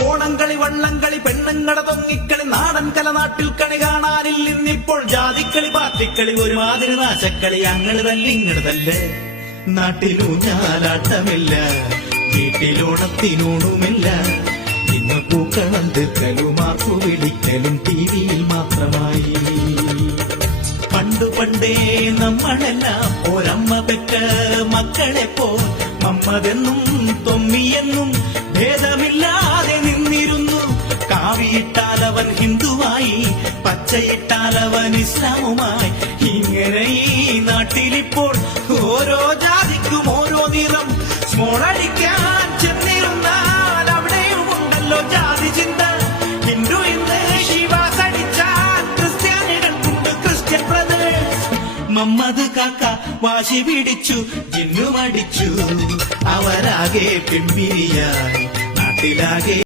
ഓണംകളി വള്ളംകളി പെണ്ണുങ്ങളെ തൊങ്ങിക്കളി നാടൻ കല നാട്ടിൽ കണി കാണാനില്ല ഇന്നിപ്പോൾ ജാതിക്കളി പാർട്ടിക്കളി ഒരുമാതിരി നാശക്കളി ഞങ്ങള് തല്ലിങ്ങട് തല്ല് നാട്ടിലൂഞ്ഞാലാട്ടമില്ല വീട്ടിലോണത്തിനൂണുമില്ല ഇന്ന് പൂക്കളം തീർക്കലും മാർക്കു പിടിക്കലും ടിവിയിൽ മാത്രമായി പണ്ടേ നമ്മളെല്ലാം ഒരമ്മ പെറ്റ മക്കളെ പോ മമ്മതെന്നും തൊമ്മിയെന്നും ഭേദമില്ലാതെ നിന്നിരുന്നു കാവിയിട്ടാലവൻ ഹിന്ദുവായി പച്ചയിട്ടാലവൻ ഇസ്ലാമുമായി ഇങ്ങനെ ഈ നാട്ടിലിപ്പോൾ ഓരോ ജാതിക്കും ഓരോ നിറം സ്മോളടിക്കാൻ ചെന്നിരുന്നാൽ അവിടെയും ഉണ്ടല്ലോ ജാതി ചിന്ത ഹിന്ദു ഇന്ന് ശിവാസടിച്ചാൽ ക്രിസ്ത്യാനികൾക്കുണ്ട് ക്രിസ്ത്യൻ ബ്രദേഴ്സ് മമ്മദ് കാക്ക വാശി പിടിച്ചു ജിന്നുമടിച്ചു അവരാകെ പിമ്പിരിയായി നാട്ടിലാകെ